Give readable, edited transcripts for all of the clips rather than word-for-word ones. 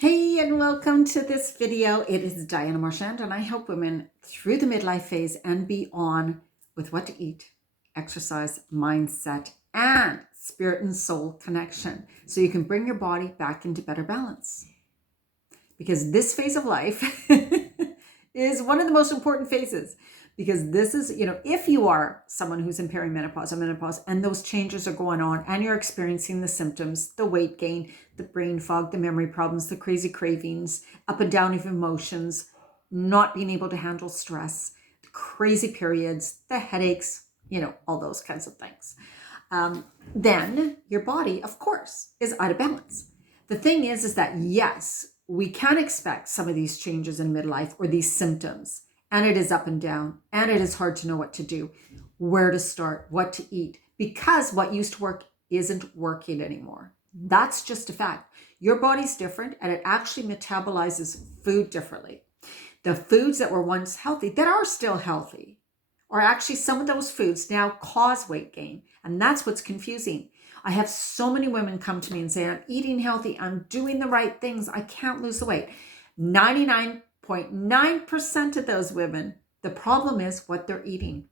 Hey, and welcome to this video. It is Diana Marchand, and I help women through the midlife phase and beyond with what to eat, exercise, mindset, and spirit and soul connection so you can bring your body back into better balance. Because this phase of life is one of the most important phases. Because this is, if you are someone who's in perimenopause or menopause and those changes are going on and you're experiencing the symptoms, the weight gain, the brain fog, the memory problems, the crazy cravings, up and down of emotions, not being able to handle stress, the crazy periods, the headaches, all those kinds of things, then your body, of course, is out of balance. The thing is that yes, we can expect some of these changes in midlife or these symptoms, and it is up and down, and it is hard to know what to do, where to start, what to eat, because what used to work isn't working anymore. That's just a fact. Your body's different, and it actually metabolizes food differently. The foods that were once healthy, that are still healthy, or actually some of those foods now cause weight gain. And that's what's confusing. I have so many women come to me and say, I'm eating healthy, I'm doing the right things, I can't lose the weight. 99.9% of those women, the problem is what they're eating,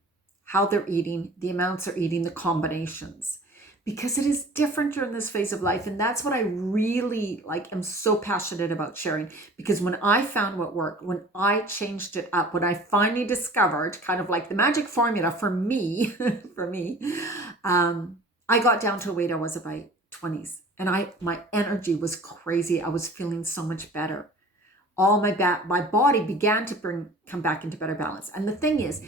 how they're eating, the amounts they're eating, the combinations. Because it is different during this phase of life. And that's what I really am so passionate about sharing. Because when I found what worked, when I changed it up, when I finally discovered kind of like the magic formula for me, I got down to a weight I was at my 20s. And my energy was crazy. I was feeling so much better. All my body began to come back into better balance. And the thing is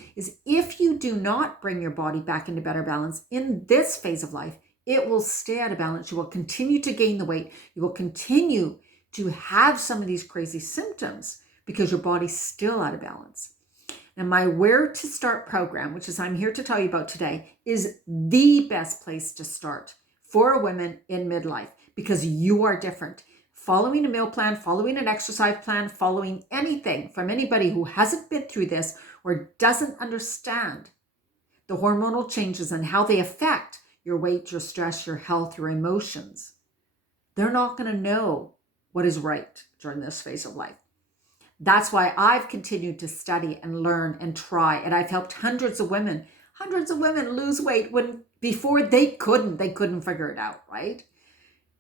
if you do not bring your body back into better balance in this phase of life, it will stay out of balance. You will continue to gain the weight. You will continue to have some of these crazy symptoms because your body's still out of balance. And my Where to Start program, which is I'm here to tell you about today, is the best place to start for women in midlife because you are different. Following a meal plan, following an exercise plan, following anything from anybody who hasn't been through this or doesn't understand the hormonal changes and how they affect your weight, your stress, your health, your emotions, they're not going to know what is right during this phase of life. That's why I've continued to study and learn and try. And I've helped hundreds of women lose weight when before they couldn't figure it out, right?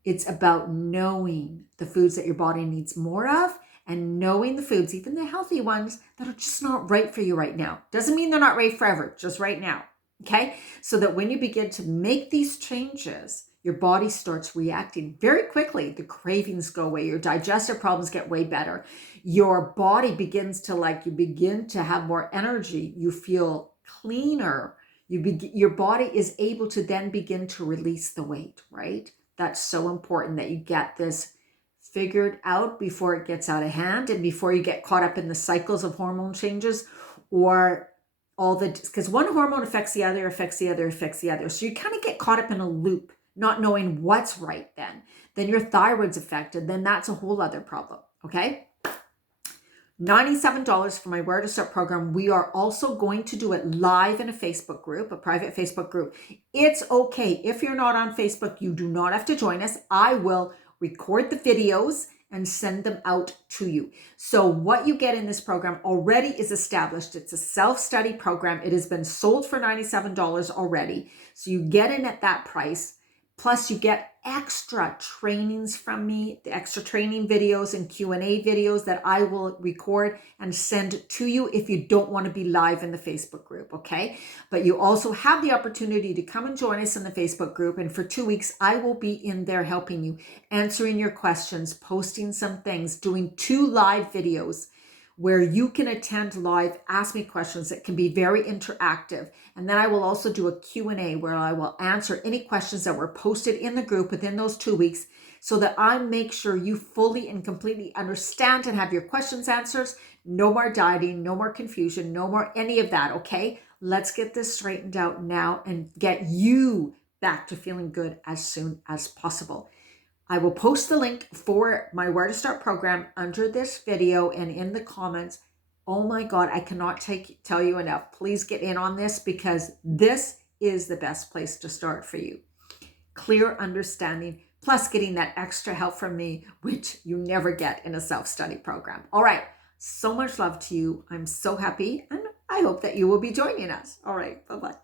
It's about knowing the foods that your body needs more of and knowing the foods, even the healthy ones, that are just not right for you right now. Doesn't mean they're not right forever, just right now. Okay? So that when you begin to make these changes, your body starts reacting very quickly. The cravings go away. Your digestive problems get way better. Your body begins to you begin to have more energy. You feel cleaner. Your body is able to then begin to release the weight, right? That's so important that you get this figured out before it gets out of hand and before you get caught up in the cycles of hormone changes or because one hormone affects the other, affects the other, affects the other. So you kind of get caught up in a loop, not knowing what's right then. Then your thyroid's affected. Then that's a whole other problem. Okay. $97 for my Where to Start program. We are also going to do it live in a Facebook group, a private Facebook group. It's okay. If you're not on Facebook, you do not have to join us. I will record the videos and send them out to you. So what you get in this program already is established. It's a self-study program. It has been sold for $97 already. So you get in at that price. Plus you get extra trainings from me, the extra training videos and Q&A videos that I will record and send to you if you don't want to be live in the Facebook group, okay? But you also have the opportunity to come and join us in the Facebook group. And for 2 weeks, I will be in there helping you, answering your questions, posting some things, doing 2 live videos where you can attend live, ask me questions that can be very interactive. And then I will also do a Q&A where I will answer any questions that were posted in the group within those 2 weeks so that I make sure you fully and completely understand and have your questions answered. No more dieting, no more confusion, no more any of that, okay? Let's get this straightened out now and get you back to feeling good as soon as possible. I will post the link for my Where to Start program under this video and in the comments. Oh my God, I cannot tell you enough. Please get in on this because this is the best place to start for you. Clear understanding, plus getting that extra help from me, which you never get in a self-study program. All right. So much love to you. I'm so happy, and I hope that you will be joining us. All right. Bye-bye.